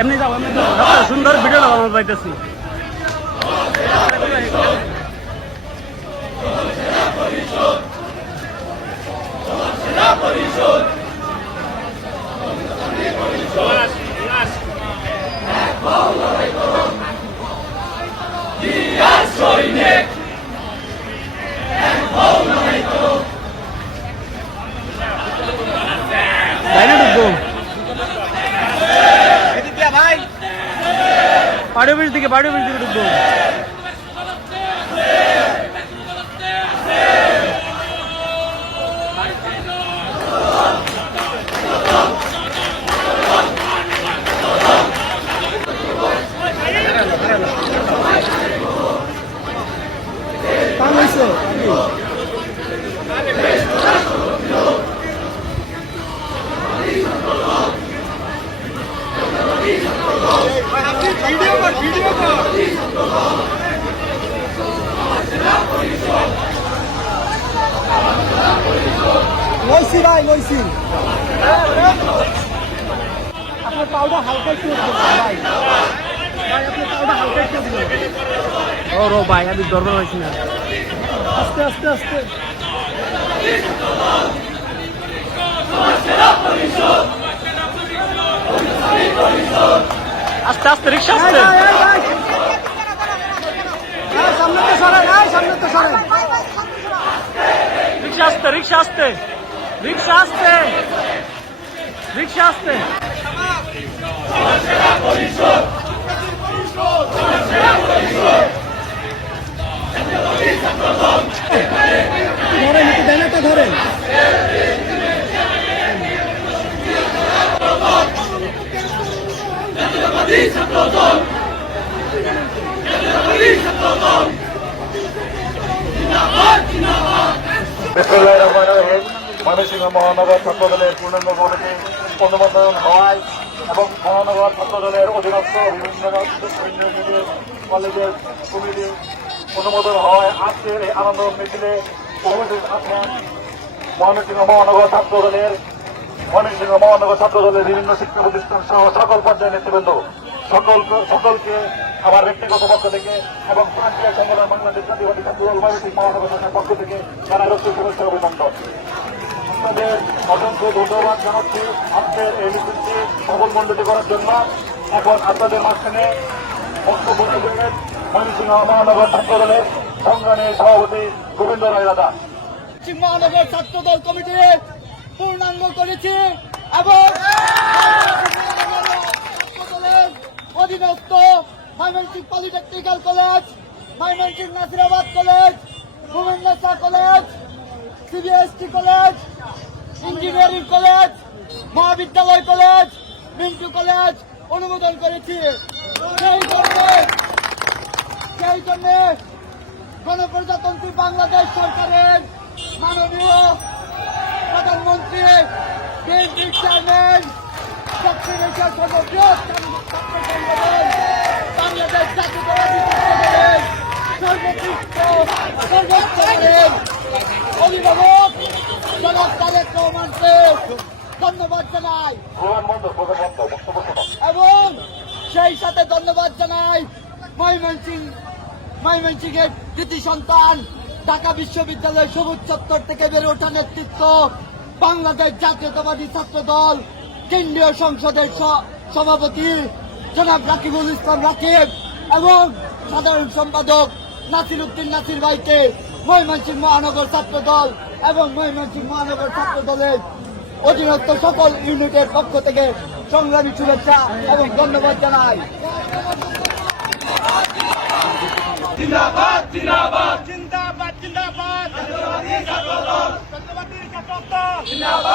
এমনি যাও সুন্দর ভিডিও বানানো পাইতেছি। বাড়ি ব্রিজ থেকে ঢুকবো। লইছি ভাই লইছি আপনার পাউডার হালকা একটু ভাই আপনার পাউডার হালকা একটু দিবেন। ও রো ভাই আমি দরবার হয়েছি না, আস্তে আস্তে আস্তে আস্তে আস্তে রিক্সা আসতে সামনে তো সরাই সামনে তো সরাই রিক্সা আসতে রিক্সা আসতে রিক্সা আসতে রিক্সা আসতে ধরেন একটু ব্যানারটা ধরেন। ময়মনসিংহ মহানগর ছাত্রদলের পূর্ণাঙ্গ কমিটি অনুমোদন হওয়ায় এবং মহানগর ছাত্রদলের অধীনস্থ বিভিন্ন কলেজের কমিটি অনুমোদন হওয়ায় আজকের এই আনন্দ মিছিলে উপস্থিত আছেন ময়মনসিংহ মহানগর ছাত্রদলের বিভিন্ন শিক্ষা প্রতিষ্ঠান সহ সকল পর্যায়ের নেতৃবৃন্দ সকলকে আমার ব্যক্তিগত পক্ষ থেকে এবং ফ্রান্সিয়া সংগঠন বাংলাদেশ জাতীয়বাদী ছাত্রদল ময়মনসিংহ মহানগর শাখার পক্ষ থেকে যারা রক্ষী শুভেচ্ছা অভিনন্দন। আপনাদের অসংখ্য ধন্যবাদ জানাচ্ছি আজকের এই মিছিলটি সফলমণ্ডিত করার জন্য। এখন আপনাদের মাঝখানে বক্তব্য দেবেন ময়মনসিংহ মহানগর ছাত্রদলের সংগ্রামী সভাপতি গোবিন্দ রায় দাদা। মহানগর ছাত্রদল কমিটি পূর্ণাঙ্গ করেছি এবং ছাত্রদলের অধীনস্থ Mymensingh polytechnical college, Mymensingh Nasirabad college, Bhumendra college, CBST college, engineering college, মহাবিদ্যালয় কলেজ, মিন্টু কলেজ অনুমোদন করেছি। সেই জন্য গণপ্রজাতন্ত্রী বাংলাদেশ সরকারের মাননীয় প্রধানমন্ত্রী, বিএনপির চেয়ারম্যান, দক্ষিণ এশিয়ার সর্ববৃহৎ বাংলাদেশ জাতীয়তাবাদী ছাত্রদলের সর্বোচ্চ অভিভাবক জনাব তারেক রহমানকে ধন্যবাদ জানাই এবং সেই সাথে ধন্যবাদ জানাই ময়মনসিংহের কৃতি সন্তান, ঢাকা বিশ্ববিদ্যালয়ের সবুজ চত্বর থেকে বেড়ে ওঠা নেতৃত্ব, বাংলাদেশ জাতীয়তাবাদী ছাত্রদল কেন্দ্রীয় সংসদের সভাপতি জনাব রাকিবুল ইসলাম রাকিব এবং সাধারণ সম্পাদক নাসির উদ্দিন নাসির ভাইকে ময়মনসিংহ মহানগর ছাত্রদল এবং ময়মনসিংহ মহানগর ছাত্রদলের অধীনস্থ সকল ইউনিটের পক্ষ থেকে সংগ্রামী শুভেচ্ছা এবং ধন্যবাদ জানাই। জিন্দাবাদ জিন্দাবাদ জিন্দাবাদ জিন্দাবাদ ছাত্রদল জিন্দাবাদ